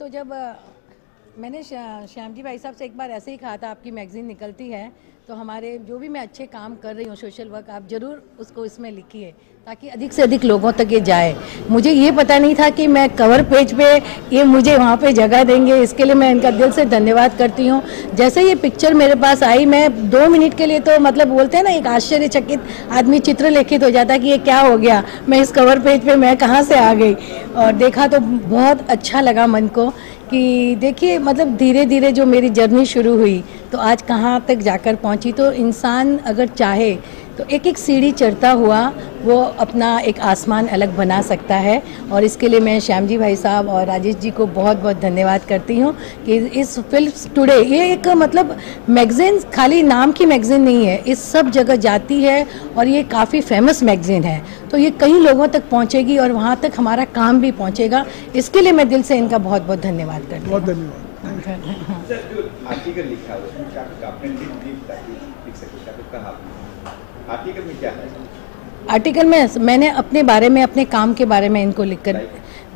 तो जब मैंने श्याम जी भाई साहब से एक बार ऐसे ही कहा था, आपकी मैगज़ीन निकलती है तो हमारे जो भी मैं अच्छे काम कर रही हूँ सोशल वर्क, आप ज़रूर उसको इसमें लिखिए ताकि अधिक से अधिक लोगों तक ये जाए। मुझे ये पता नहीं था कि मैं कवर पेज पे ये मुझे वहाँ पे जगह देंगे, इसके लिए मैं इनका दिल से धन्यवाद करती हूँ। जैसे ये पिक्चर मेरे पास आई, मैं 2 मिनट के लिए तो मतलब बोलते हैं ना, एक आश्चर्यचकित आदमी चित्रलेखित हो जाता है कि ये क्या हो गया, मैं इस कवर पेज पे मैं कहाँ से आ गई। और देखा तो बहुत अच्छा लगा मन को कि देखिए मतलब धीरे धीरे जो मेरी जर्नी शुरू हुई तो आज कहाँ तक जाकर पहुँची। तो इंसान अगर चाहे तो एक एक सीढ़ी चढ़ता हुआ वो अपना एक आसमान अलग बना सकता है। और इसके लिए मैं श्याम जी भाई साहब और राजेश जी को बहुत बहुत धन्यवाद करती हूँ कि इस फिल्म्स टुडे ये एक मतलब मैगज़ीन खाली नाम की मैगज़ीन नहीं है, इस सब जगह जाती है और ये काफ़ी फेमस मैगज़ीन है, तो ये कई लोगों तक पहुँचेगी और वहाँ तक हमारा काम भी पहुँचेगा। इसके लिए मैं दिल से इनका बहुत बहुत धन्यवाद करती हूँ। बहुत धन्यवाद। आर्टिकल लिखा हुआ आर्टिकल में क्या है? आर्टिकल में मैंने अपने बारे में, अपने काम के बारे में इनको लिखकर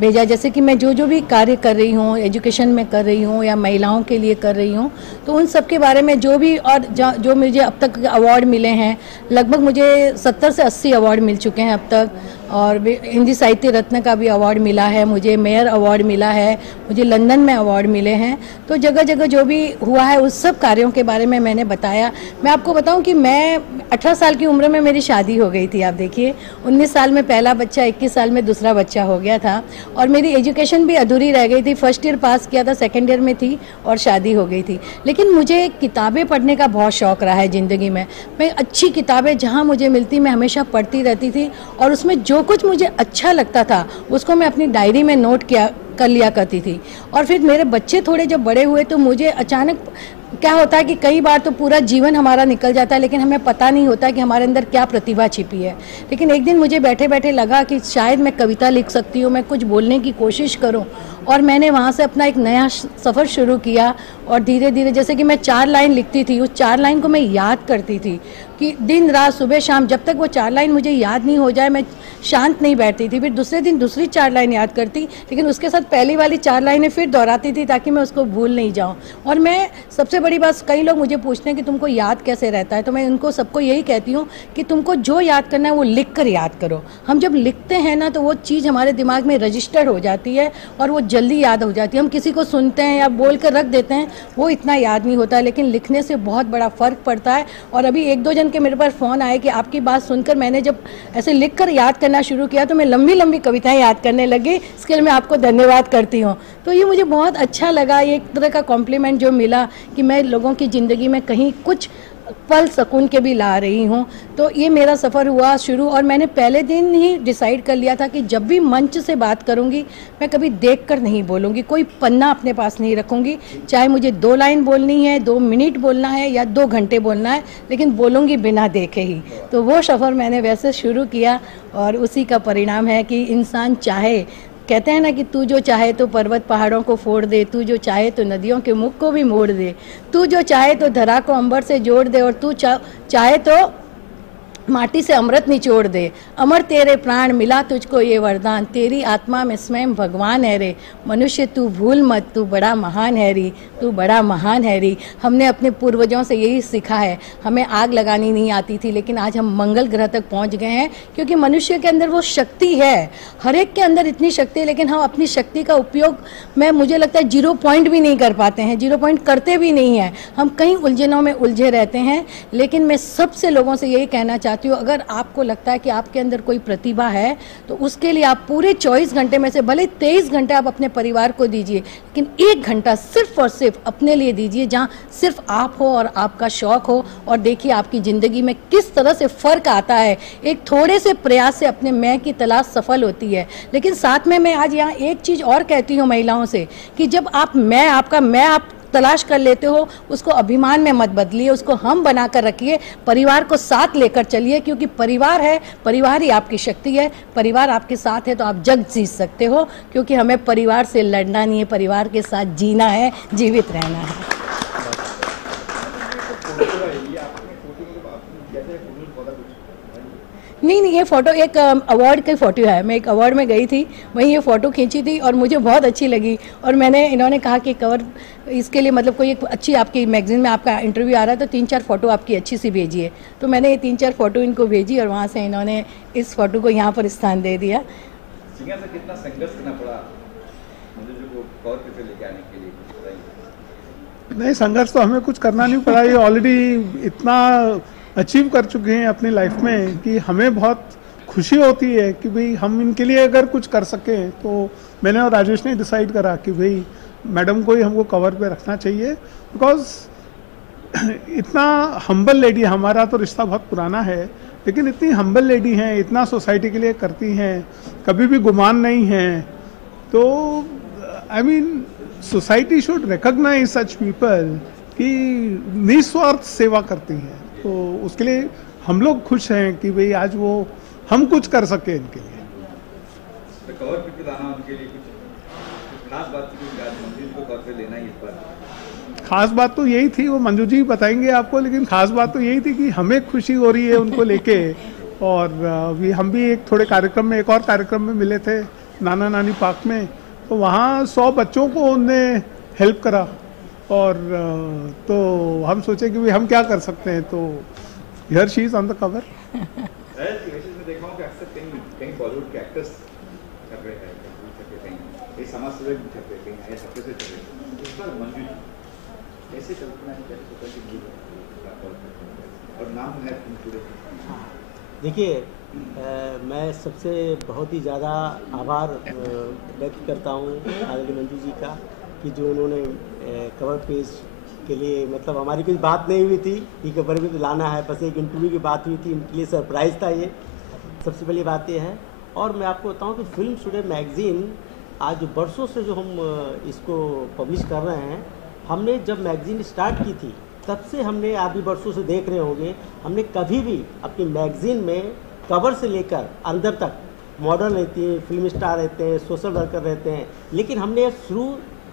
भेजा। जैसे कि मैं जो भी कार्य कर रही हूँ, एजुकेशन में कर रही हूँ या महिलाओं के लिए कर रही हूँ, तो उन सब के बारे में जो भी, और जो मुझे अब तक अवार्ड मिले हैं, लगभग मुझे 70 से 80 अवार्ड मिल चुके हैं अब तक। और हिंदी साहित्य रत्न का भी अवार्ड मिला है मुझे, मेयर अवार्ड मिला है मुझे, लंदन में अवार्ड मिले हैं। तो जगह जगह जो भी हुआ है उस सब कार्यों के बारे में मैंने बताया। मैं आपको बताऊं कि मैं 18 साल की उम्र में मेरी शादी हो गई थी। आप देखिए 19 साल में पहला बच्चा, 21 साल में दूसरा बच्चा हो गया था और मेरी एजुकेशन भी अधूरी रह गई थी। फर्स्ट ईयर पास किया था, सेकेंड ईयर में थी और शादी हो गई थी। लेकिन मुझे किताबें पढ़ने का बहुत शौक़ रहा है ज़िंदगी में। मैं अच्छी किताबें जहाँ मुझे मिलती मैं हमेशा पढ़ती रहती थी और उसमें जो कुछ मुझे अच्छा लगता था उसको मैं अपनी डायरी में नोट कर लिया करती थी। और फिर मेरे बच्चे थोड़े जब बड़े हुए तो मुझे अचानक क्या होता है कि कई बार तो पूरा जीवन हमारा निकल जाता है लेकिन हमें पता नहीं होता कि हमारे अंदर क्या प्रतिभा छिपी है। लेकिन एक दिन मुझे बैठे बैठे लगा कि शायद मैं कविता लिख सकती हूँ, मैं कुछ बोलने की कोशिश करूँ। और मैंने वहाँ से अपना एक नया सफ़र शुरू किया और धीरे धीरे, जैसे कि मैं 4 लाइन लिखती थी, उस 4 लाइन को मैं याद करती थी कि दिन रात सुबह शाम, जब तक वो 4 लाइन मुझे याद नहीं हो जाए मैं शांत नहीं बैठती थी। फिर दूसरे दिन दूसरी 4 लाइन याद करती, लेकिन उसके साथ पहली वाली 4 लाइनें फिर दोहराती थी ताकि मैं उसको भूल नहीं जाऊँ। और मैं सबसे बड़ी बात, कई लोग मुझे पूछते हैं कि तुमको याद कैसे रहता है, तो मैं उनको सबको यही कहती हूँ कि तुमको जो याद करना है वो लिख कर याद करो। हम जब लिखते हैं ना तो वो चीज़ हमारे दिमाग में रजिस्टर्ड हो जाती है और वो जल्दी याद हो जाती है। हम किसी को सुनते हैं या बोल कर रख देते हैं, वो इतना याद नहीं होता, लेकिन लिखने से बहुत बड़ा फ़र्क पड़ता है। और अभी 1-2 जन के मेरे पास फ़ोन आए कि आपकी बात सुनकर मैंने जब ऐसे लिख कर याद करना शुरू किया तो मैं लंबी लंबी कविताएं याद करने लगी। इसके लिए मैं आपको धन्यवाद करती हूँ। तो ये मुझे बहुत अच्छा लगा, ये एक तरह का कॉम्प्लीमेंट जो मिला कि मैं लोगों की ज़िंदगी में कहीं कुछ पल सुकून के भी ला रही हूँ। तो ये मेरा सफ़र हुआ शुरू और मैंने पहले दिन ही डिसाइड कर लिया था कि जब भी मंच से बात करूँगी मैं कभी देखकर नहीं बोलूँगी, कोई पन्ना अपने पास नहीं रखूँगी। चाहे मुझे 2 लाइन बोलनी है, 2 मिनट बोलना है या 2 घंटे बोलना है, लेकिन बोलूँगी बिना देखे ही। तो वो सफ़र मैंने वैसे शुरू किया और उसी का परिणाम है कि इंसान चाहे, कहते हैं ना कि तू जो चाहे तो पर्वत पहाड़ों को फोड़ दे, तू जो चाहे तो नदियों के मुख को भी मोड़ दे, तू जो चाहे तो धरा को अंबर से जोड़ दे और तू चाहे तो माटी से अमृत निचोड़ दे। अमर तेरे प्राण मिला तुझको ये वरदान, तेरी आत्मा में स्वयं भगवान है रे। मनुष्य तू भूल मत, तू बड़ा महान है री, तू बड़ा महान है री। हमने अपने पूर्वजों से यही सीखा है। हमें आग लगानी नहीं आती थी लेकिन आज हम मंगल ग्रह तक पहुंच गए हैं क्योंकि मनुष्य के अंदर वो शक्ति है। हर एक के अंदर इतनी शक्ति है लेकिन हम अपनी शक्ति का उपयोग मुझे लगता है 0 पॉइंट भी नहीं कर पाते हैं, 0 पॉइंट करते भी नहीं हैं। हम कई उलझनों में उलझे रहते हैं। लेकिन मैं सबसे लोगों से यही कहना चाहती हूँ, अगर आपको लगता है कि आपके अंदर कोई प्रतिभा है तो उसके लिए आप पूरे 24 घंटे में से भले 23 घंटे आप अपने परिवार को दीजिए, लेकिन 1 घंटा सिर्फ और सिर्फ अपने लिए दीजिए जहाँ सिर्फ आप हो और आपका शौक हो। और देखिए आपकी ज़िंदगी में किस तरह से फ़र्क आता है। एक थोड़े से प्रयास से अपने मैं की तलाश सफल होती है। लेकिन साथ में मैं आज यहाँ एक चीज़ और कहती हूँ महिलाओं से कि जब आप आप तलाश कर लेते हो, उसको अभिमान में मत बदलिए, उसको हम बना कर रखिए, परिवार को साथ लेकर चलिए क्योंकि परिवार है, परिवार ही आपकी शक्ति है। परिवार आपके साथ है तो आप जग जीत सकते हो, क्योंकि हमें परिवार से लड़ना नहीं है, परिवार के साथ जीना है, जीवित रहना है। नहीं नहीं, ये फ़ोटो एक अवार्ड की फ़ोटो है। मैं एक अवार्ड में गई थी, वहीं ये फ़ोटो खींची थी और मुझे बहुत अच्छी लगी। और मैंने इन्होंने कहा कि कवर इसके लिए मतलब कोई एक अच्छी आपकी मैगज़ीन में आपका इंटरव्यू आ रहा है तो 3-4 फ़ोटो आपकी अच्छी सी भेजिए। तो मैंने ये 3-4 फ़ोटो इनको भेजी और वहाँ से इन्होंने इस फ़ोटो को यहाँ पर स्थान दे दिया। सिंगर से कितना संघर्ष करना पड़ा मंजू जी को कवर पे लेके आने के लिए, कुछ बताइए। नहीं, संघर्ष तो हमें कुछ करना नहीं पड़ा। ये ऑलरेडी इतना अचीव कर चुके हैं अपनी लाइफ में कि हमें बहुत खुशी होती है कि भाई हम इनके लिए अगर कुछ कर सकें। तो मैंने और राजेश ने डिसाइड करा कि भाई मैडम को ही हमको कवर पे रखना चाहिए, बिकॉज इतना हम्बल लेडी, हमारा तो रिश्ता बहुत पुराना है, लेकिन इतनी हम्बल लेडी हैं, इतना सोसाइटी के लिए करती हैं, कभी भी गुमान नहीं है। तो I mean society should recognise such people कि निस्वार्थ सेवा करती हैं। तो उसके लिए हम लोग खुश हैं कि भाई आज वो हम कुछ कर सके इनके लिए। तो कवर पे लाना उनके लिए कुछ खास बात थी कि आज मंजू जी को कवर पे लेना ही इस बार? खास बात तो यही थी, वो मंजू जी बताएंगे आपको, लेकिन खास बात तो यही थी कि हमें खुशी हो रही है उनको लेके। और हम भी एक थोड़े कार्यक्रम में, एक और कार्यक्रम में मिले थे नाना नानी पार्क में, तो वहाँ 100 बच्चों को उनने हेल्प करा। और तो हम सोचे कि भाई हम क्या कर सकते हैं, तो here she is on the cover. मैं देखा हूँ कि अक्सर कहीं बॉलीवुड के एक्टर्स छप रहे हैं, कहीं समाज सेवक भी छप रहे, कहीं ऐसे छप रहे। इस बार मंजू जी ऐसे कल्पना कैसे सोचा कि और नाम है पूरे? देखिए, मैं सबसे बहुत ही ज़्यादा आभार व्यक्त करता हूँ आदरणीय मंजू जी का कि जो उन्होंने कवर पेज के लिए, मतलब हमारी कोई बात नहीं हुई थी कि कवर पे लाना है, बस एक इंटरव्यू की बात हुई थी, इनके लिए सरप्राइज़ था ये। सबसे पहली बात ये है। और मैं आपको बताऊँ कि फिल्म टुडे मैगज़ीन आज बरसों से जो हम इसको पब्लिश कर रहे हैं, हमने जब मैगज़ीन स्टार्ट की थी तब से हमने, आप भी बरसों से देख रहे होंगे, हमने कभी भी अपनी मैगज़ीन में कवर से लेकर अंदर तक मॉडल रहती हैं, फिल्म स्टार रहते हैं, सोशल वर्कर रहते हैं, लेकिन हमने शुरू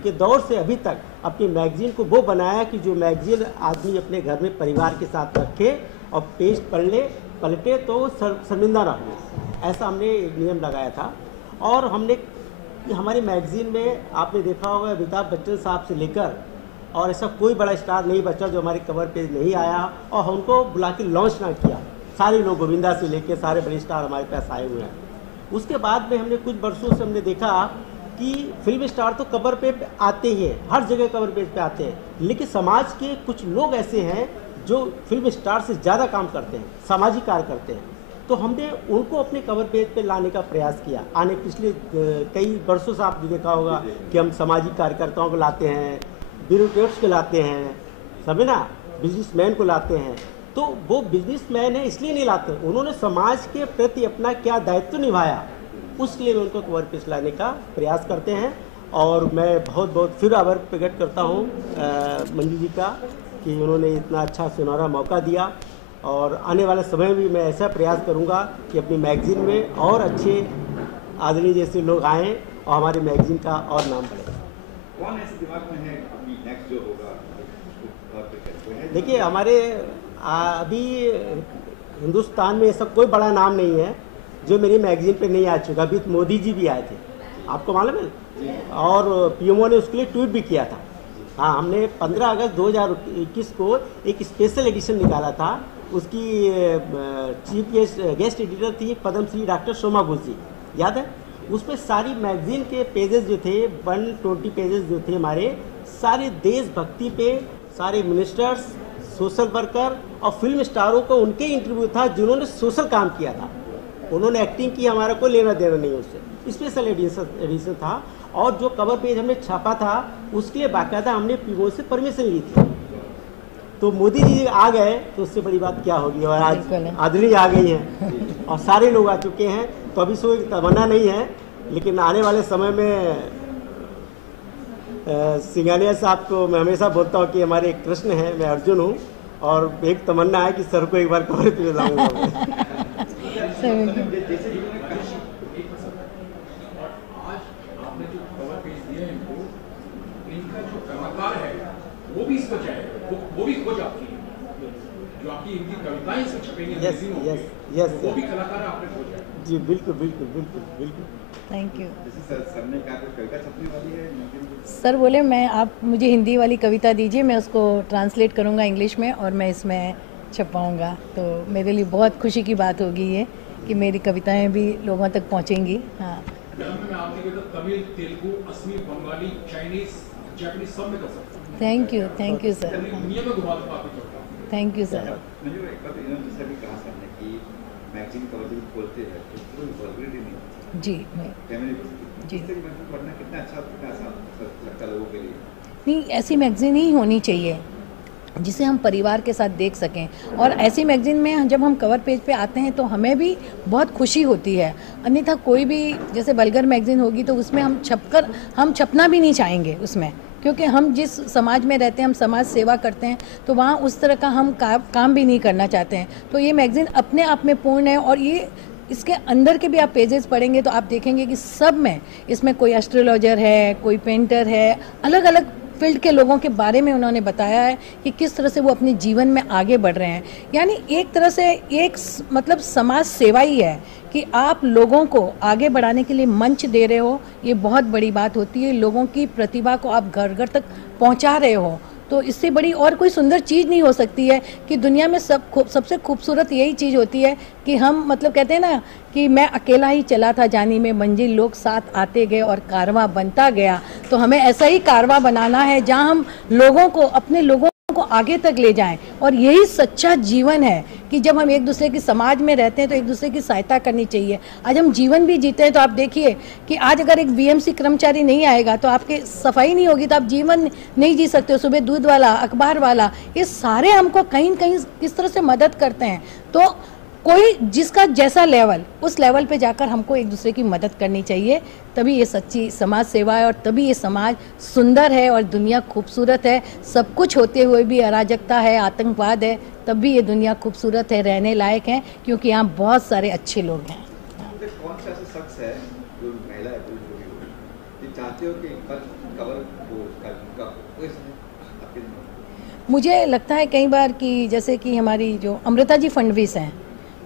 के दौर से अभी तक अपनी मैगज़ीन को वो बनाया कि जो मैगज़ीन आदमी अपने घर में परिवार के साथ रखे और पेज पलटे तो वो शर्मिंदा ना हो, ऐसा हमने एक नियम लगाया था। और हमने हमारी मैगज़ीन में आपने देखा होगा अमिताभ बच्चन साहब से लेकर और ऐसा कोई बड़ा स्टार नहीं बचा जो हमारे कवर पेज नहीं आया और हमको बुला के लॉन्च ना किया। सारे लोग, गोविंदा से लेकर सारे बड़े स्टार हमारे पास आए हुए हैं। उसके बाद में हमने कुछ वर्षों से हमने देखा कि फिल्म स्टार तो कवर पे आते ही हैं, हर जगह कवर पेज पे आते हैं, लेकिन समाज के कुछ लोग ऐसे हैं जो फिल्म स्टार से ज़्यादा काम करते हैं, सामाजिक कार्य करते हैं। तो हमने उनको अपने कवर पेज पे लाने का प्रयास किया। आने पिछले कई वर्षों से आपने देखा होगा कि हम सामाजिक कार्यकर्ताओं को लाते हैं, ब्यूरोक्रेट्स को लाते हैं, समझे ना, बिजनेसमैन को लाते हैं। तो वो बिजनेसमैन है इसलिए नहीं लाते, उन्होंने समाज के प्रति अपना क्या दायित्व निभाया, उसके लिए उनको कवर पेज लाने का प्रयास करते हैं। और मैं बहुत बहुत फिर आभार प्रकट करता हूँ मंजू जी का कि उन्होंने इतना अच्छा सुनहरा मौका दिया। और आने वाले समय में भी मैं ऐसा प्रयास करूँगा कि अपनी मैगज़ीन में और अच्छे आदरणीय जैसे लोग आएँ और हमारे मैगज़ीन का और नाम बढ़े। कौन ऐसे दिमाग में है अभी नेक्स्ट जो होगा उसको कवर पे करते? देखिए, हमारे अभी हिंदुस्तान में ऐसा कोई बड़ा नाम नहीं है जो मेरी मैगज़ीन पे नहीं आ चुका। अभी मोदी जी भी आए थे, आपको मालूम है, और पीएमओ ने उसके लिए ट्वीट भी किया था। हाँ, हमने 15 अगस्त 2021 को एक स्पेशल एडिशन निकाला था। उसकी चीफ गेस्ट एडिटर थी पद्मश्री डॉक्टर शोमा घोष जी, याद है? उस पर सारी मैगज़ीन के पेजेस जो थे, 120 पेजेस जो थे हमारे, सारे देशभक्ति पे, सारे मिनिस्टर्स, सोशल वर्कर और फिल्म स्टारों को उनके इंटरव्यू था जिन्होंने सोशल काम किया था। उन्होंने एक्टिंग की, हमारा कोई लेना देना नहीं उससे। स्पेशल एडिशन था। और जो कवर पेज हमने छापा था उसके लिए बाकायदा हमने पीओ से परमिशन ली थी। तो मोदी जी आ गए तो उससे बड़ी बात क्या होगी। और आज आदरणीय आ गई हैं और सारे लोग आ चुके हैं। तो अभी सो एक तमन्ना नहीं है, लेकिन आने वाले समय में सिंघानिया साहब को मैं हमेशा बोलता हूँ कि हमारे एक कृष्ण हैं, मैं अर्जुन हूँ, और एक तमन्ना है कि सर को एक बार कवर पे लाऊंगा। वो भी इसको चाहे, वो भी खोज आपकी जो आपकी इनकी कविता कविताएं इसमें छपेंगी यस यस यस वो भी कलाकार आपने खोजा है। जी बिल्कुल बिल्कुल बिल्कुल बिल्कुल। Thank you. जैसे सर ने कहा कि कविता छपने वाली है मैगजीन में। सर बोले मैं आप मुझे हिंदी वाली कविता दीजिए, मैं उसको ट्रांसलेट करूँगा इंग्लिश में और मैं इसमें छपाऊँगा। तो मेरे लिए बहुत खुशी की बात होगी ये कि मेरी कविताएं भी लोगों तक पहुँचेंगी। हाँ मैडम मैं आपकी कविता तमिल, तेलुगु, असमी, बंगाली, चाइनीज, जापानीज सब में कर सकता हूँ। Thank you sir. दुनिया में घुमा दूंगा आपकी कविता। Thank you sir. मुझे एक बात इन्होंने जैसे भी कहा सर ने कि मैगजीन कवर जब खोलते हैं तो कोई वल्गैरिटी नहीं होती। जी मैं फैमिली जी। इससे मैगजीन पढ़ना कितना आसान लगता है लोगों के लिए। नहीं, ऐसी मैगजीन ही होनी चाहिए जिसे हम परिवार के साथ देख सकें। और ऐसी मैगजीन में जब हम कवर पेज पे आते हैं तो हमें भी बहुत खुशी होती है। अन्यथा कोई भी जैसे वल्गर मैगजीन होगी तो उसमें हम छपना भी नहीं चाहेंगे उसमें, क्योंकि हम जिस समाज में रहते हैं, हम समाज सेवा करते हैं, तो वहाँ उस तरह का हम काम भी नहीं करना चाहते हैं। तो ये मैगजीन अपने आप में पूर्ण है और ये इसके अंदर के भी आप पेजेस पढ़ेंगे तो आप देखेंगे कि सब में इसमें कोई एस्ट्रोलॉजर है, कोई पेंटर है, अलग अलग फील्ड के लोगों के बारे में उन्होंने बताया है कि किस तरह से वो अपने जीवन में आगे बढ़ रहे हैं। यानी एक तरह से एक मतलब समाज सेवा ही है कि आप लोगों को आगे बढ़ाने के लिए मंच दे रहे हो, ये बहुत बड़ी बात होती है। लोगों की प्रतिभा को आप घर घर तक पहुंचा रहे हो, तो इससे बड़ी और कोई सुंदर चीज़ नहीं हो सकती है कि दुनिया में सबसे खूबसूरत यही चीज़ होती है कि हम मतलब कहते हैं ना कि मैं अकेला ही चला था जानी में मंजिल, लोग साथ आते गए और कारवां बनता गया। तो हमें ऐसा ही कारवां बनाना है जहां हम लोगों को, अपने लोगों को आगे तक ले जाएं। और यही सच्चा जीवन है कि जब हम एक दूसरे की समाज में रहते हैं तो एक दूसरे की सहायता करनी चाहिए। आज हम जीवन भी जीते हैं तो आप देखिए कि आज अगर एक बीएमसी कर्मचारी नहीं आएगा तो आपके सफाई नहीं होगी तो आप जीवन नहीं जी सकते। सुबह दूध वाला, अखबार वाला, ये सारे हमको कहीं न कहीं किस तरह से मदद करते हैं। तो कोई जिसका जैसा लेवल, उस लेवल पे जाकर हमको एक दूसरे की मदद करनी चाहिए, तभी ये सच्ची समाज सेवा है और तभी ये समाज सुंदर है और दुनिया खूबसूरत है। सब कुछ होते हुए भी अराजकता है, आतंकवाद है, तब भी ये दुनिया खूबसूरत है, रहने लायक है, क्योंकि यहाँ बहुत सारे अच्छे लोग हैं। कौन सा ऐसा शख्स है जो महिला है कि चाहते हो कि कवर हो मुझे लगता है कई बार कि जैसे कि हमारी जो अमृता जी फडणवीस हैं,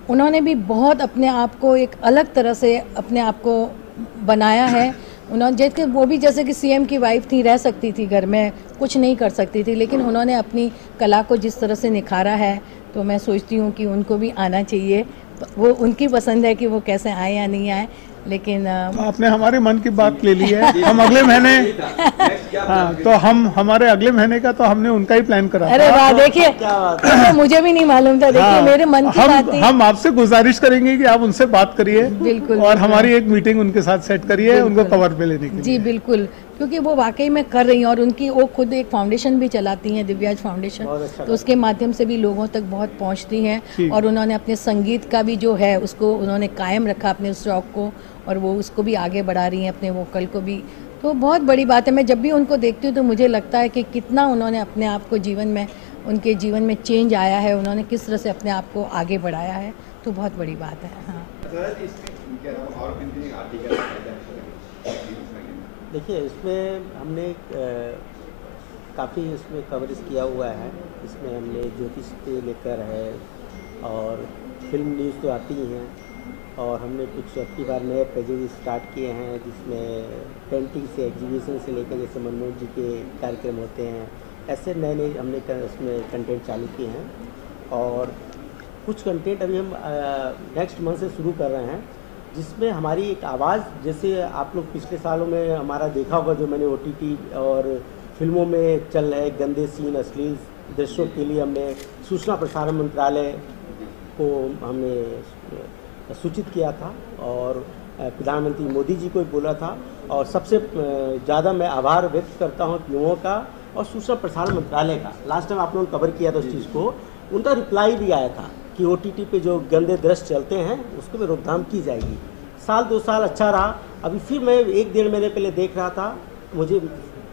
उन्होंने भी बहुत अपने आप को एक अलग तरह से अपने आप को बनाया है। उन्होंने जैसे वो भी जैसे कि सीएम की वाइफ थी, रह सकती थी घर में, कुछ नहीं कर सकती थी, लेकिन उन्होंने अपनी कला को जिस तरह से निखारा है, तो मैं सोचती हूँ कि उनको भी आना चाहिए। वो उनकी पसंद है कि वो कैसे आए या नहीं आए, लेकिन आपने हमारे मन की बात ले ली है। हम अगले महीने, हाँ, तो हम हमारे अगले महीने का तो हमने उनका ही प्लान करा। अरे वाह, देखिए तो मुझे भी नहीं मालूम था। देखिए हाँ, मेरे मन की बात थी। हम आपसे गुजारिश करेंगे कि आप उनसे बात करिए, बिल्कुल, और हमारी एक मीटिंग उनके साथ सेट करिए, उनको कवर पे लेने के लिए। जी बिल्कुल, क्योंकि वो वाकई में कर रही हैं और उनकी वो खुद एक फाउंडेशन भी चलाती हैं, दिव्याज फाउंडेशन, तो उसके माध्यम से भी लोगों तक बहुत पहुंचती हैं। और उन्होंने अपने संगीत का भी जो है उसको उन्होंने कायम रखा, अपने उस शौक को, और वो उसको भी आगे बढ़ा रही हैं, अपने वोकल को भी। तो बहुत बड़ी बात है। मैं जब भी उनको देखती हूँ तो मुझे लगता है कि कितना उन्होंने अपने आप को जीवन में, उनके जीवन में चेंज आया है, उन्होंने किस तरह से अपने आप को आगे बढ़ाया है, तो बहुत बड़ी बात है। हाँ, देखिए इसमें हमने काफ़ी इसमें कवरेज किया हुआ है। इसमें हमने ज्योतिष से लेकर है और फिल्म न्यूज़ तो आती ही हैं, और हमने कुछ अपनी बार नए पेजेज स्टार्ट किए हैं जिसमें पेंटिंग से, एग्जीबिशन से लेकर जैसे मनमोहन जी के कार्यक्रम होते हैं, ऐसे नए नए हमने इसमें कंटेंट चालू किए हैं। और कुछ कंटेंट अभी हम नेक्स्ट मंथ से शुरू कर रहे हैं जिसमें हमारी एक आवाज़, जैसे आप लोग पिछले सालों में हमारा देखा होगा जो मैंने OTT और फिल्मों में चल रहे गंदे सीन, अश्लील दृश्यों के लिए हमने सूचना प्रसारण मंत्रालय को हमने सूचित किया था और प्रधानमंत्री मोदी जी को भी बोला था। और सबसे ज़्यादा मैं आभार व्यक्त करता हूँ युवाओं का और सूचना प्रसारण मंत्रालय का। लास्ट टाइम आप लोगों ने कवर किया था उस चीज़ को, उनका रिप्लाई भी आया था कि OTT पे जो गंदे दृश्य चलते हैं उसको भी रोकथाम की जाएगी। साल 2 साल अच्छा रहा। अभी फिर मैं 1-1.5 महीने पहले देख रहा था, मुझे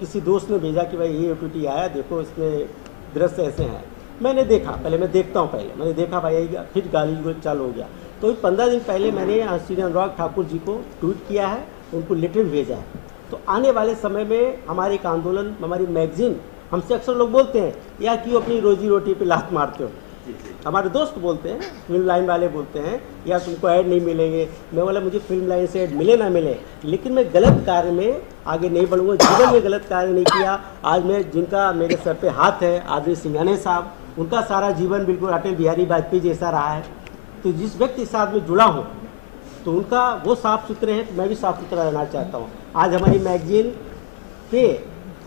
किसी दोस्त ने भेजा कि भाई ये OTT आया, देखो इसमें दृश्य ऐसे हैं। मैंने देखा, पहले मैं देखता हूँ, पहले मैंने देखा भाई फिर गाली चालू हो गया। तो 15 दिन पहले मैंने श्री अनुराग ठाकुर जी को ट्वीट किया है, उनको लेटर भेजा है। तो आने वाले समय में हमारे एक आंदोलन, हमारी मैगजीन, हमसे अक्सर लोग बोलते हैं यार क्यों अपनी रोजी रोटी पे लात मारते हो, हमारे दोस्त बोलते हैं, फिल्म लाइन वाले बोलते हैं या तुमको ऐड नहीं मिलेंगे। मैं बोला मुझे फिल्म लाइन से ऐड मिले ना मिले, लेकिन मैं गलत कार्य में आगे नहीं बढ़ूँगा। जीवन में गलत कार्य नहीं किया। आज मैं जिनका मेरे सर पे हाथ है, आदरणीय सिंघानिया साहब, उनका सारा जीवन बिल्कुल अटल बिहारी वाजपेयी जैसा रहा है। तो जिस व्यक्ति के साथ मैं जुड़ा हूँ तो उनका वो साफ सुथरे हैं, तो मैं भी साफ सुथरा रहना चाहता हूँ। आज हमारी मैगजीन पे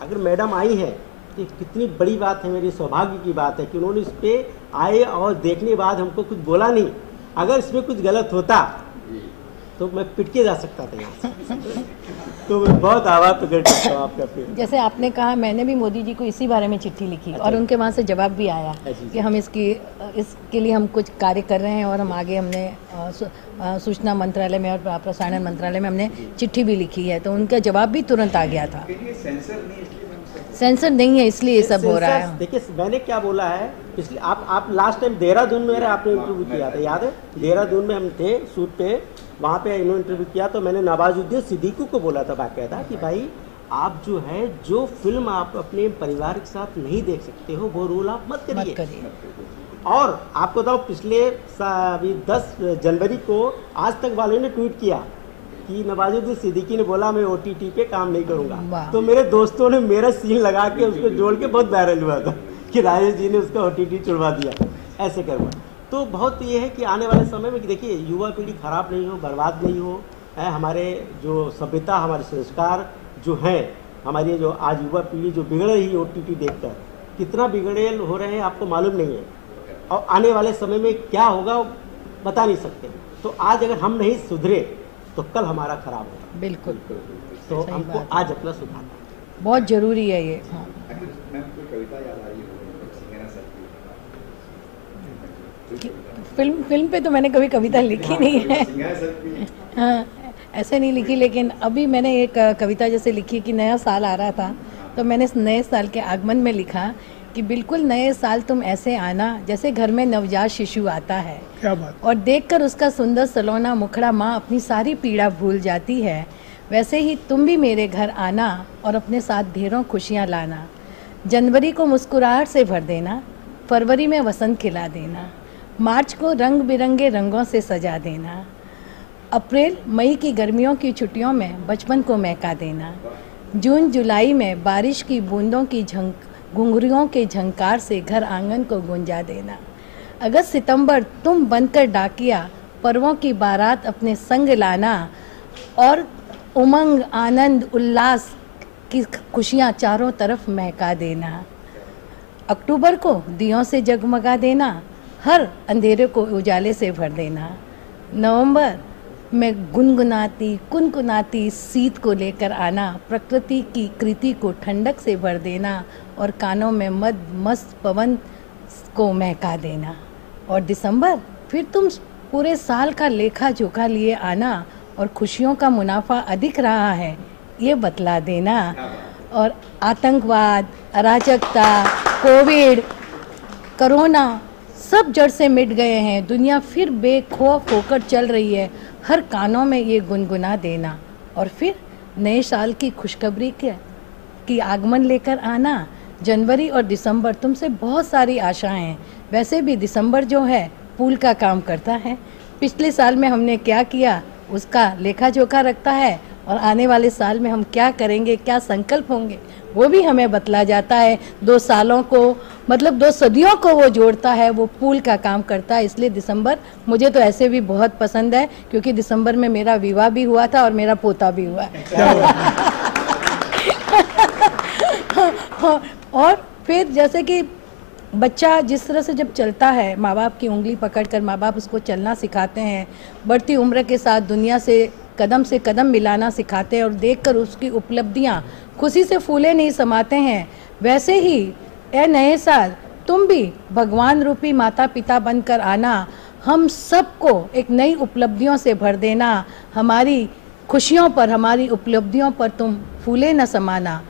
अगर मैडम आई है तो कितनी बड़ी बात है, मेरी सौभाग्य की बात है कि उन्होंने इस पर आए और देखने के बाद हमको कुछ बोला नहीं। अगर इसमें कुछ गलत होता तो मैं पिट के जा सकता था यहाँ से। तो मैं बहुत आभार प्रकट करता हूँ आपका। फिर जैसे आपने कहा, मैंने भी मोदी जी को इसी बारे में चिट्ठी लिखी और उनके वहाँ से जवाब भी आया कि हम इसके लिए हम कुछ कार्य कर रहे हैं और हम आगे हमने सूचना मंत्रालय में और प्रसारण मंत्रालय में हमने चिट्ठी भी लिखी है, तो उनका जवाब भी तुरंत आ गया था। सेंसर नहीं है इसलिए ये सब हो रहा है। देखिए मैंने क्या बोला है, इसलिए आप लास्ट टाइम देहरादून में आपने इंटरव्यू किया था, याद है? देहरादून में हम थे शूट पे, वहाँ पे इन्होंने इंटरव्यू किया तो मैंने नवाजुद्दीन सिद्दीकी को बोला था बाकायदा कि भाई आप जो है जो फिल्म आप अपने परिवार के साथ नहीं देख सकते हो वो रोल आप मत करिए। और आपको बताओ पिछले अभी 10 जनवरी को आज तक वालों ने ट्वीट किया कि नवाजुद्दीन सिद्दीकी ने बोला मैं OTT पे काम नहीं करूँगा। तो मेरे दोस्तों ने मेरा सीन लगा के उसको जोड़ के बहुत वायरल हुआ था कि राजेश जी ने उसका OTT छुड़वा दिया, ऐसे करूँगा। तो बहुत ये है कि आने वाले समय में देखिए युवा पीढ़ी खराब नहीं हो, बर्बाद नहीं हो, है हमारे जो सभ्यता, हमारे संस्कार जो हैं, हमारी जो आज युवा पीढ़ी जो बिगड़ रही है OTT देखकर, कितना बिगड़े हो रहे हैं आपको मालूम नहीं है, और आने वाले समय में क्या होगा बता नहीं सकते। तो आज अगर हम नहीं सुधरे तो कल हमारा खराब होगा। बिल्कुल। तो हमको आज अपना सुधारना बहुत जरूरी है ये। हाँ। फिल्म पे तो मैंने कभी कविता लिखी नहीं है। हाँ, ऐसे नहीं लिखी, लेकिन अभी मैंने एक कविता जैसे लिखी कि नया साल आ रहा था तो मैंने इस नए साल के आगमन में लिखा कि बिल्कुल नए साल तुम ऐसे आना जैसे घर में नवजात शिशु आता है। क्या बात। और देखकर उसका सुंदर सलोना मुखड़ा माँ अपनी सारी पीड़ा भूल जाती है, वैसे ही तुम भी मेरे घर आना और अपने साथ ढेरों खुशियाँ लाना। जनवरी को मुस्कुराहट से भर देना, फरवरी में वसंत खिला देना, मार्च को रंग बिरंगे रंगों से सजा देना, अप्रैल मई की गर्मियों की छुट्टियों में बचपन को महका देना, जून जुलाई में बारिश की बूंदों की घुंघरुओं के झंकार से घर आंगन को गूंजा देना, अगस्त सितंबर तुम बनकर डाकिया पर्वों की बारात अपने संग लाना और उमंग आनंद उल्लास की खुशियाँ चारों तरफ महका देना, अक्टूबर को दियों से जगमगा देना, हर अंधेरे को उजाले से भर देना, नवंबर में गुनगुनाती कुनकुनाती शीत को लेकर आना, प्रकृति की कृति को ठंडक से भर देना और कानों में मस्त पवन को महका देना, और दिसंबर फिर तुम पूरे साल का लेखा जोखा लिए आना और खुशियों का मुनाफा अधिक रहा है ये बतला देना, और आतंकवाद, अराजकता, कोविड, कोरोना सब जड़ से मिट गए हैं, दुनिया फिर बेखौफ होकर चल रही है, हर कानों में ये गुनगुना देना, और फिर नए साल की खुशखबरी की आगमन लेकर आना। जनवरी और दिसंबर तुमसे बहुत सारी आशाएं हैं, वैसे भी दिसंबर जो है पूल का काम करता है, पिछले साल में हमने क्या किया उसका लेखा जोखा रखता है, और आने वाले साल में हम क्या करेंगे, क्या संकल्प होंगे वो भी हमें बतला जाता है। 2 सालों को मतलब 2 सदियों को वो जोड़ता है, वो पुल का काम करता है। इसलिए दिसंबर मुझे तो ऐसे भी बहुत पसंद है, क्योंकि दिसंबर में मेरा विवाह भी हुआ था और मेरा पोता भी हुआ है। और फिर जैसे कि बच्चा जिस तरह से जब चलता है, माँ बाप की उंगली पकड़कर माँ बाप उसको चलना सिखाते हैं, बढ़ती उम्र के साथ दुनिया से कदम मिलाना सिखाते हैं और देखकर उसकी उपलब्धियाँ खुशी से फूले नहीं समाते हैं, वैसे ही ए नए साल तुम भी भगवान रूपी माता पिता बनकर आना, हम सबको एक नई उपलब्धियों से भर देना, हमारी खुशियों पर, हमारी उपलब्धियों पर तुम फूले न समाना।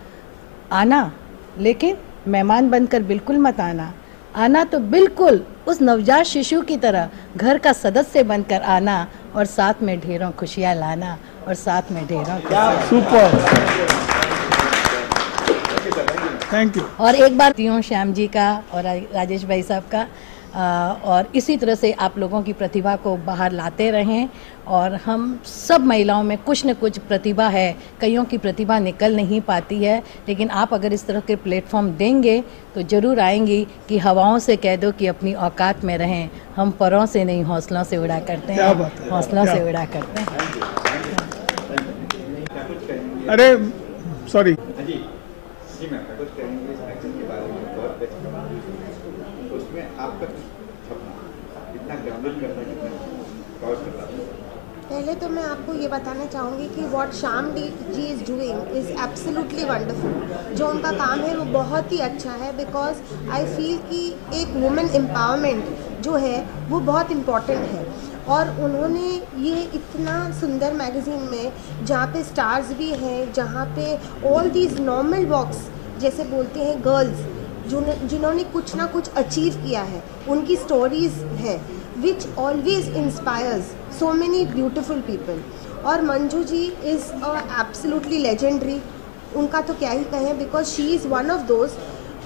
आना लेकिन मेहमान बनकर बिल्कुल मत आना, आना तो बिल्कुल उस नवजात शिशु की तरह घर का सदस्य बनकर आना और साथ में ढेरों खुशियाँ लाना, और साथ में ढेरों सुपर, थैंक यू। और एक बार श्याम जी का और राजेश भाई साहब का और इसी तरह से आप लोगों की प्रतिभा को बाहर लाते रहें। और हम सब महिलाओं में कुछ न कुछ प्रतिभा है, कईयों की प्रतिभा निकल नहीं पाती है, लेकिन आप अगर इस तरह के प्लेटफॉर्म देंगे तो ज़रूर आएंगी कि हवाओं से कह दो कि अपनी औकात में रहें, हम परों से नहीं हौसलों से उड़ा करते हैं, हौसलों से उड़ा करते हैं। अरे सॉरी जी मैम, कुछ कहेंगे इस एक्शन के बारे में, बहुत बेस्ट उसमें आपका सपना कितना डेवलप करना है, कितना कवर करना है? पहले तो मैं आपको ये बताना चाहूँगी कि what Shyam ji is doing is absolutely wonderful. जो उनका काम है वो बहुत ही अच्छा है, बिकॉज आई फील कि एक वुमेन एम्पावरमेंट जो है वो बहुत इम्पॉर्टेंट है। और उन्होंने ये इतना सुंदर मैगज़ीन में, जहाँ पे स्टार्स भी हैं, जहाँ पे ऑल दीज नॉर्मल वॉक्स जैसे बोलते हैं गर्ल्स जिन्होंने कुछ ना कुछ अचीव किया है, उनकी स्टोरीज़ है which always inspires so many beautiful people। और Manju ji is absolutely legendary। उनका तो क्या ही कहें, because she is one of those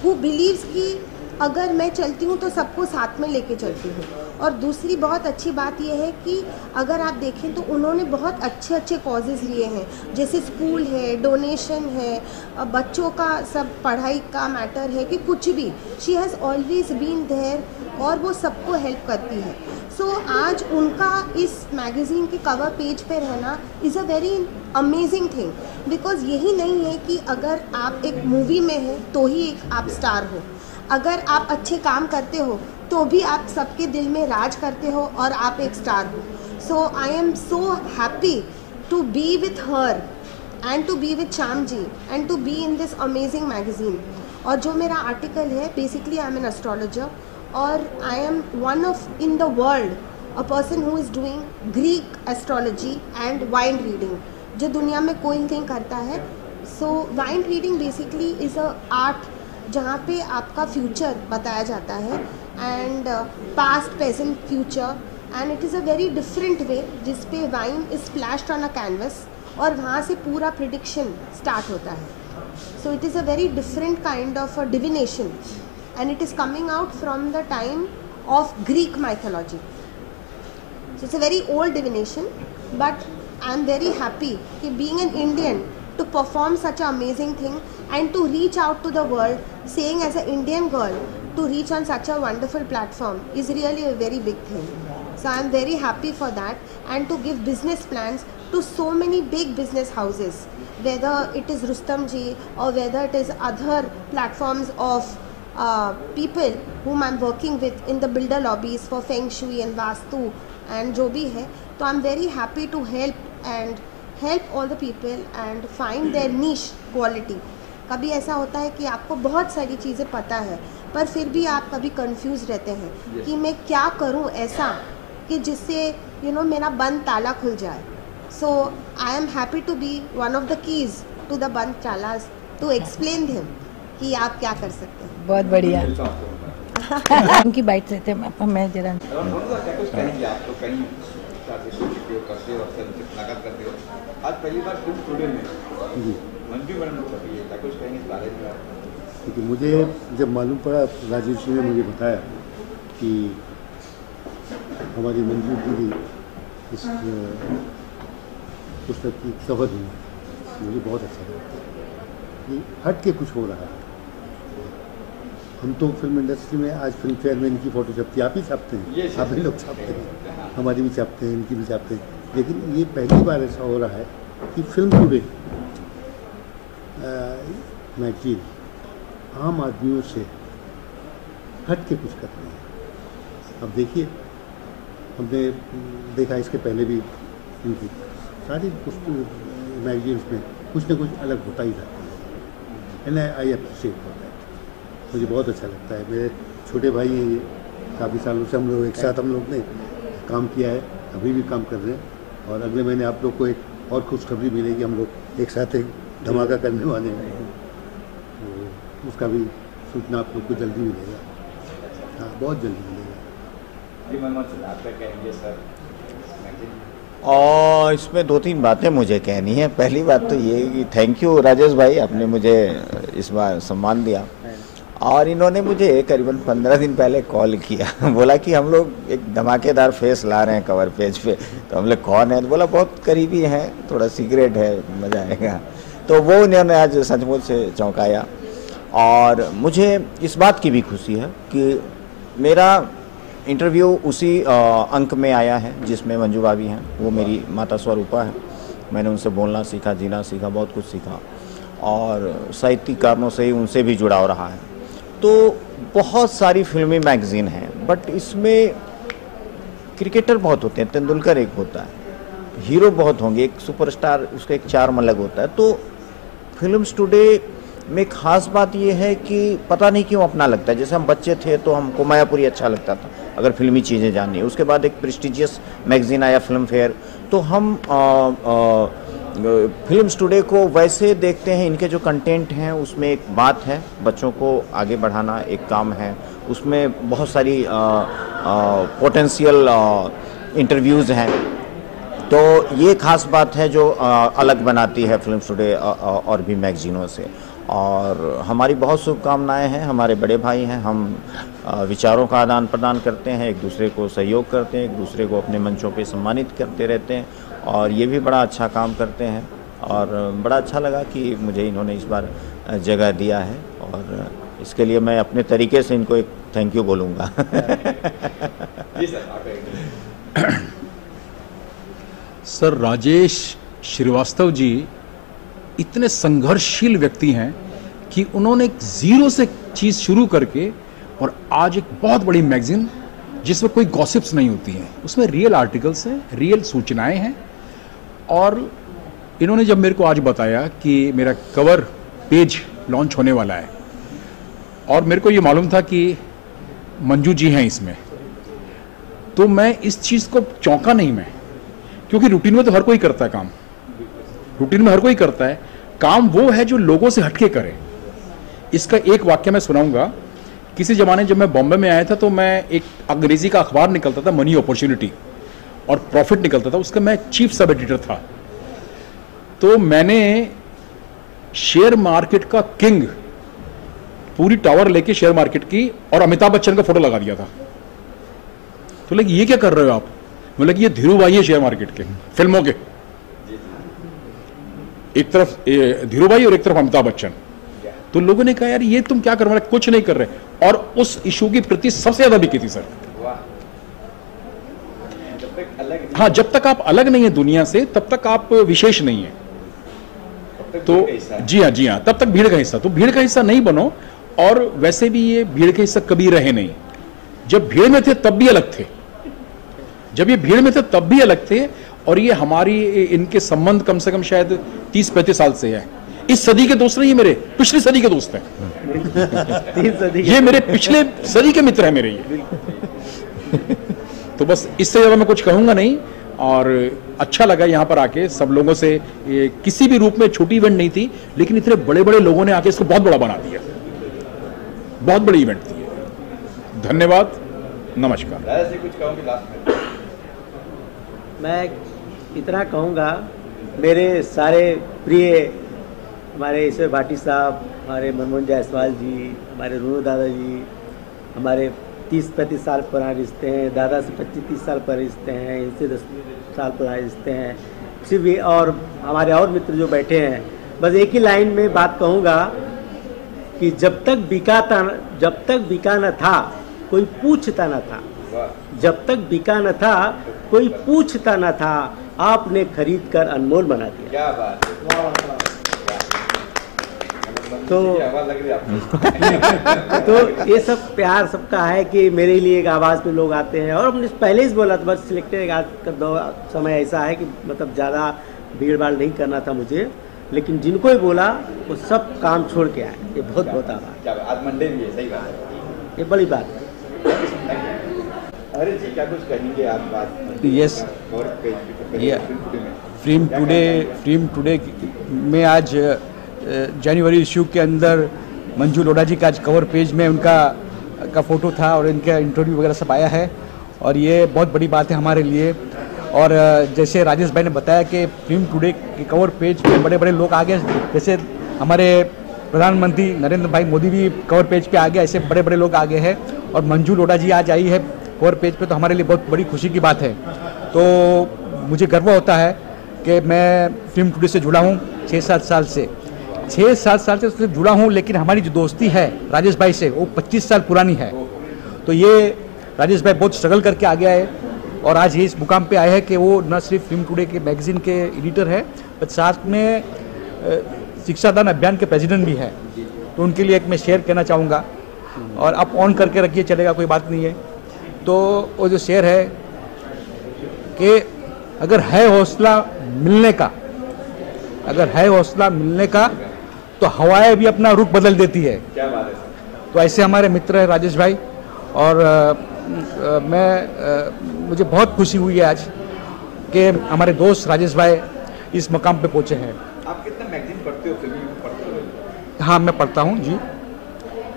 who believes कि अगर मैं चलती हूँ तो सबको साथ में लेके चलती हूँ। और दूसरी बहुत अच्छी बात यह है कि अगर आप देखें तो उन्होंने बहुत अच्छे अच्छे कॉजेज़ लिए हैं, जैसे स्कूल है, डोनेशन है, बच्चों का सब पढ़ाई का मैटर है कि कुछ भी, she has always been there और वो सबको हेल्प करती है। सो आज उनका इस मैगज़ीन के कवर पेज पे रहना is a very amazing thing, because यही नहीं है कि अगर आप एक मूवी में हैं तो ही एक आप स्टार हो, अगर आप अच्छे काम करते हो तो भी आप सबके दिल में राज करते हो और आप एक स्टार हो। So I am so happy to be with her and to be with Shyam ji and to be in this amazing magazine. और जो मेरा आर्टिकल है, basically I am an astrologer और I am one of in the world a person who is doing Greek astrology and wine reading, जो दुनिया में कोई नहीं करता है। So wine reading basically is a art जहाँ पे आपका फ्यूचर बताया जाता है and past, present, future, and it is a very different way जिस पे wine is splashed on a canvas और वहाँ से पूरा प्रिडिक्शन स्टार्ट होता है। So it is a very different kind of a divination and it is coming out from the time of Greek mythology. So it's a very old divination, but I am very happy कि being an Indian to perform such an amazing thing and to reach out to the world, saying as an Indian girl to reach on such a wonderful platform is really a very big thing. So I am very happy for that, and to give business plans to so many big business houses, whether it is Rustam ji or whether it is other platforms of people whom I am working with in the builder lobbies for Feng Shui and Vastu and जो भी है, तो I am very happy to help all the people and find their niche quality। कभी ऐसा होता है कि आपको बहुत सारी चीज़ें पता है पर फिर भी आप कभी कंफ्यूज रहते हैं कि मैं क्या करूं ऐसा कि जिससे मेरा बंद ताला खुल जाए। So I am happy to be one of the keys to the बंद तालास टू एक्सप्लेन देम कि आप क्या कर सकते हैं। बहुत बढ़िया। उनकी बाइट से थे, मैं जरा करते हो, आज पहली बार फिल्म स्टूडियो में मंजू मैडम को कभी क्या कुछ कहेंगे इस बारे में? क्योंकि मुझे जब मालूम पड़ा, राजेश ने मुझे बताया कि हमारी मंजू दीदी इस पुस्तक की कवर हुई, मुझे बहुत अच्छा लगा कि हट के कुछ हो रहा है। हम तो फिल्म इंडस्ट्री में आज फिल्म फेयर में इनकी फ़ोटो छपती है, आप ही छापते हैं, आप ही लोग छापते हैं, हमारी भी छापते हैं, इनकी भी छापते हैं, लेकिन ये पहली बार ऐसा हो रहा है कि फिल्म टुडे मैगजीन आम आदमियों से हट के कुछ करते हैं। अब देखिए, हमने देखा इसके पहले भी इनकी सारी मैगजीन्स में कुछ ना कुछ अलग होता ही रहता है, and I appreciate for that. मुझे बहुत अच्छा लगता है। मेरे छोटे भाई हैं ये, काफ़ी सालों से हम लोग एक साथ ने काम किया है, अभी भी काम कर रहे हैं, और अगले महीने आप लोग को एक और खुशखबरी मिलेगी, हम लोग एक साथ एक धमाका करने वाले हैं, तो उसका भी सूचना आप लोग को जल्दी मिलेगा। हाँ, बहुत जल्दी मिलेगा। और इसमें 2-3 बातें मुझे कहनी है। पहली बात तो ये कि थैंक यू राजेश भाई, आपने मुझे इस बार सम्मान दिया। और इन्होंने मुझे करीबन 15 दिन पहले कॉल किया, बोला कि हम लोग एक धमाकेदार फेस ला रहे हैं कवर पेज पे। तो हम लोग कौन है, तो बोला बहुत करीबी हैं, थोड़ा सीक्रेट है, मज़ा आएगा। तो वो उन्होंने आज सचमुच से चौंकाया। और मुझे इस बात की भी खुशी है कि मेरा इंटरव्यू उसी अंक में आया है जिसमें मंजू भाभी हैं, वो मेरी माता स्वरूपा है। मैंने उनसे बोलना सीखा, जीना सीखा, बहुत कुछ सीखा और साहित्यिक कारणों से ही उनसे भी जुड़ाव रहा है। तो बहुत सारी फिल्मी मैगज़ीन हैं, बट इसमें क्रिकेटर बहुत होते हैं, तेंदुलकर एक होता है, हीरो बहुत होंगे, एक सुपरस्टार, उसका एक चार्म अलग होता है। तो फिल्म्स टुडे में ख़ास बात यह है कि पता नहीं क्यों अपना लगता है। जैसे हम बच्चे थे तो हमको मायापुरी अच्छा लगता था अगर फिल्मी चीज़ें जाननी है। उसके बाद एक प्रेस्टिजियस मैगज़ीन आया फिल्म फेयर, तो हम फिल्म्स टुडे को वैसे देखते हैं, इनके जो कंटेंट हैं उसमें एक बात है, बच्चों को आगे बढ़ाना एक काम है, उसमें बहुत सारी पोटेंशियल इंटरव्यूज़ हैं। तो ये खास बात है जो अलग बनाती है फिल्म्स टुडे और भी मैगज़ीनों से। और हमारी बहुत शुभकामनाएं हैं, हमारे बड़े भाई हैं, हम विचारों का आदान प्रदान करते हैं, एक दूसरे को सहयोग करते हैं, एक दूसरे को अपने मंचों पे सम्मानित करते रहते हैं और ये भी बड़ा अच्छा काम करते हैं। और बड़ा अच्छा लगा कि मुझे इन्होंने इस बार जगह दिया है और इसके लिए मैं अपने तरीके से इनको एक थैंक यू बोलूँगा। जी सर। सर, राजेश श्रीवास्तव जी इतने संघर्षशील व्यक्ति हैं कि उन्होंने एक जीरो से चीज़ शुरू करके और आज एक बहुत बड़ी मैगजीन जिसमें कोई गॉसिप्स नहीं होती हैं, उसमें रियल आर्टिकल्स हैं, रियल सूचनाएं हैं। और इन्होंने जब मेरे को आज बताया कि मेरा कवर पेज लॉन्च होने वाला है और मेरे को ये मालूम था कि मंजू जी हैं इसमें, तो मैं इस चीज़ को चौंका नहीं मैं, क्योंकि रूटीन में तो हर कोई करता है काम, रूटीन में हर कोई करता है काम, वो है जो लोगों से हटके करे। इसका एक वाक्य मैं सुनाऊंगा। किसी ज़माने जब मैं बॉम्बे में आया था तो मैं एक अंग्रेजी का अखबार निकलता था, मनी अपॉर्चुनिटी, और प्रॉफिट निकलता था, उसका मैं चीफ सब एडिटर था। तो मैंने शेयर मार्केट का किंग पूरी टावर लेके शेयर मार्केट की और अमिताभ बच्चन का फोटो लगा दिया था। तो लगे ये क्या कर रहे हो आप? मतलब ये धीरू भाई है शेयर मार्केट के, फिल्मों के, एक तरफ धीरू भाई और एक तरफ अमिताभ बच्चन। तो लोगों ने कहा यार ये तुम क्या कर रहे हो? कुछ नहीं कर रहे। और उस इशू की प्रति सबसे ज्यादा बिकी थी सर। हाँ, जब तक आप अलग नहीं है दुनिया से तब तक आप विशेष नहीं है। तो जी हाँ, तब तक भीड़ का हिस्सा। तो भीड़ का हिस्सा नहीं बनो। और वैसे भी ये भीड़ के हिस्सा कभी रहे नहीं। जब भीड़ में थे तब भी अलग थे, जब ये भीड़ में थे तब भी अलग थे। और ये हमारी इनके संबंध कम से कम शायद 30-35 साल से है। इस सदी के दोस्त नहीं, ये मेरे पिछली सदी के दोस्त हैं। ये मेरे पिछले सदी के मित्र हैं मेरे ये। तो बस इससे ज्यादा मैं कुछ कहूंगा नहीं। और अच्छा लगा यहाँ पर आके सब लोगों से। ये किसी भी रूप में छोटी इवेंट नहीं थी, लेकिन इतने बड़े बड़े लोगों ने आके इसको बहुत बड़ा बना दिया। बहुत बड़ी इवेंट थी। धन्यवाद, नमस्कार। दादा जी कुछ कहूँगी लास्ट में? मैं इतना कहूँगा, मेरे सारे प्रिय हमारे ईश्वर भाटी साहब, हमारे मनमोहन जायसवाल जी, हमारे रूनू दादा जी, हमारे 30-35 साल पुराने रिश्ते हैं, दादा से 25-30 साल पुराने रिश्ते हैं, इनसे 10 साल पुराने रिश्ते हैं, सिर्फ और हमारे और मित्र जो बैठे हैं। बस एक ही लाइन में बात कहूँगा कि जब तक बिका न था कोई पूछता न था, जब तक बिका न था कोई पूछता न था, आपने खरीद कर अनमोल बना दिया। क्या बात है। तो ये सब प्यार सबका है कि मेरे लिए एक आवाज़ पे लोग आते हैं। और हमने पहले ही बोला था, बस सिलेक्टेड आज का समय ऐसा है कि मतलब ज़्यादा भीड़ भाड़ नहीं करना था मुझे, लेकिन जिनको ही बोला वो सब काम छोड़ के आए। ये बहुत बहुत आभार। आज मंडे भी है, सही बात है, ये बड़ी बात है। अरे जी क्या कुछ कहेंगे आप बात? यस, फिल्म टुडे में आज जनवरी इश्यू के अंदर मंजू लोढ़ा जी का आज कवर पेज में उनका फोटो था और इनका इंटरव्यू वगैरह सब आया है और ये बहुत बड़ी बात है हमारे लिए। और जैसे राजेश भाई ने बताया कि फिल्म टुडे के कवर पेज पे बड़े बड़े लोग आ गए, जैसे हमारे प्रधानमंत्री नरेंद्र भाई मोदी भी कवर पेज पे आ गए, ऐसे बड़े बड़े लोग आगे हैं और मंजू लोढ़ा जी आज आई है कवर पेज पे, तो हमारे लिए बहुत बड़ी खुशी की बात है। तो मुझे गर्व होता है कि मैं फिल्म टुडे से जुड़ा हूँ 6-7 साल से, 6-7 साल से उससे जुड़ा हूँ, लेकिन हमारी जो दोस्ती है राजेश भाई से वो 25 साल पुरानी है। तो ये राजेश भाई बहुत स्ट्रगल करके आ गया है और आज ये इस मुकाम पे आए हैं कि वो न सिर्फ फिल्म टुडे के मैगजीन के एडिटर है, पर साथ में शिक्षादान अभियान के प्रेसिडेंट भी है। तो उनके लिए एक मैं शेयर कहना चाहूँगा, और आप ऑन करके रखिए, चलेगा, कोई बात नहीं है। तो वो जो शेयर है कि अगर है हौसला मिलने का, अगर है हौसला मिलने का तो हवाएं भी अपना रुख बदल देती है। क्या बात है सर। तो ऐसे हमारे मित्र हैं राजेश भाई, और मुझे बहुत खुशी हुई है आज कि हमारे दोस्त राजेश भाई इस मकाम पे पहुंचे हैं। आप कितना मैगजीन पढ़ते हो, फिल्म पढ़ते हो? हाँ, मैं पढ़ता हूँ जी।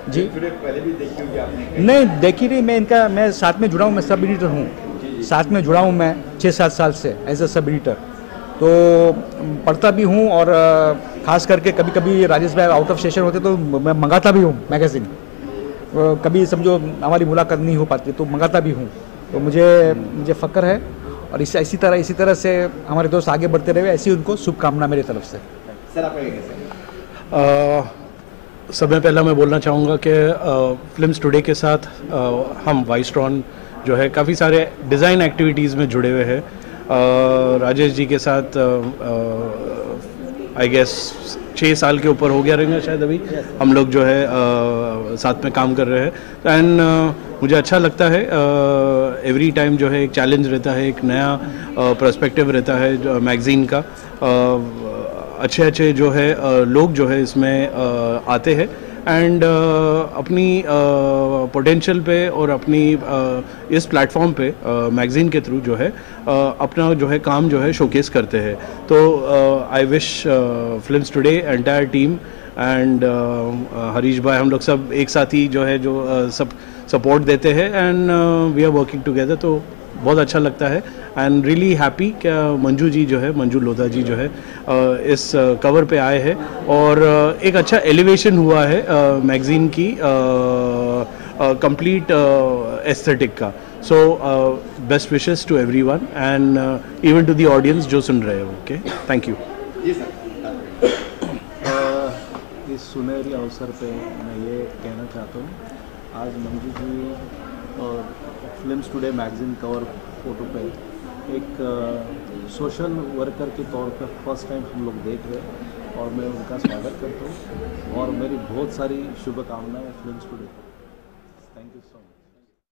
जी पहले भी देखी होगी आपने? नहीं देखी नहीं, मैं साथ में जुड़ा हूँ, मैं सब एडिटर हूँ, साथ में जुड़ा हूँ मैं 6-7 साल से एज ए सब एडिटर। तो पढ़ता भी हूँ, और ख़ास करके कभी कभी राजेश भाई आउट ऑफ स्टेशन होते तो मैं मंगाता भी हूँ मैगज़ीन। कभी समझो हमारी मुलाकात नहीं हो पाती तो मंगाता भी हूँ। तो मुझे फ़ख्र है, और इसी तरह से हमारे दोस्त आगे बढ़ते रहे, ऐसी उनको शुभकामना मेरी तरफ से। सर आप कैसे? सबसे पहला मैं बोलना चाहूँगा कि फिल्म्स टुडे के साथ हम वाइस्ट्रॉन जो है काफ़ी सारे डिज़ाइन एक्टिविटीज़ में जुड़े हुए हैं। राजेश जी के साथ आई गेस 6 साल के ऊपर हो गया रहेंगे शायद अभी हम लोग जो है साथ में काम कर रहे हैं। एंड मुझे अच्छा लगता है, एवरी टाइम जो है एक चैलेंज रहता है, एक नया पर्सपेक्टिव रहता है मैगज़ीन का। अच्छे जो है लोग जो है इसमें आते हैं एंड अपनी पोटेंशियल पे और अपनी इस प्लेटफॉर्म पे मैगज़ीन के थ्रू जो है अपना जो है काम जो है शोकेस करते हैं। तो I wish films today entire team and Harish भाई, हम लोग सब एक साथ ही जो है जो सब सपोर्ट देते हैं and we are working together. तो बहुत अच्छा लगता है एंड रियली हैप्पी कि मंजू जी जो है, मंजू लोढ़ा जी जो है इस कवर पे आए हैं और एक अच्छा एलिवेशन हुआ है मैगज़ीन की कंप्लीट एस्थेटिक का। So best wishes to everyone and even to the audience जो सुन रहे हो। Okay, thank you. इस सुनहरी अवसर पे मैं ये कहना चाहता हूँ, आज मंजू जी और films today magazine cover photo पे एक सोशल वर्कर के तौर पे फर्स्ट टाइम हम लोग देख रहे हैं और मैं उनका स्वागत करता हूँ और मेरी बहुत सारी शुभकामनाएं फिल्म्स टुडे।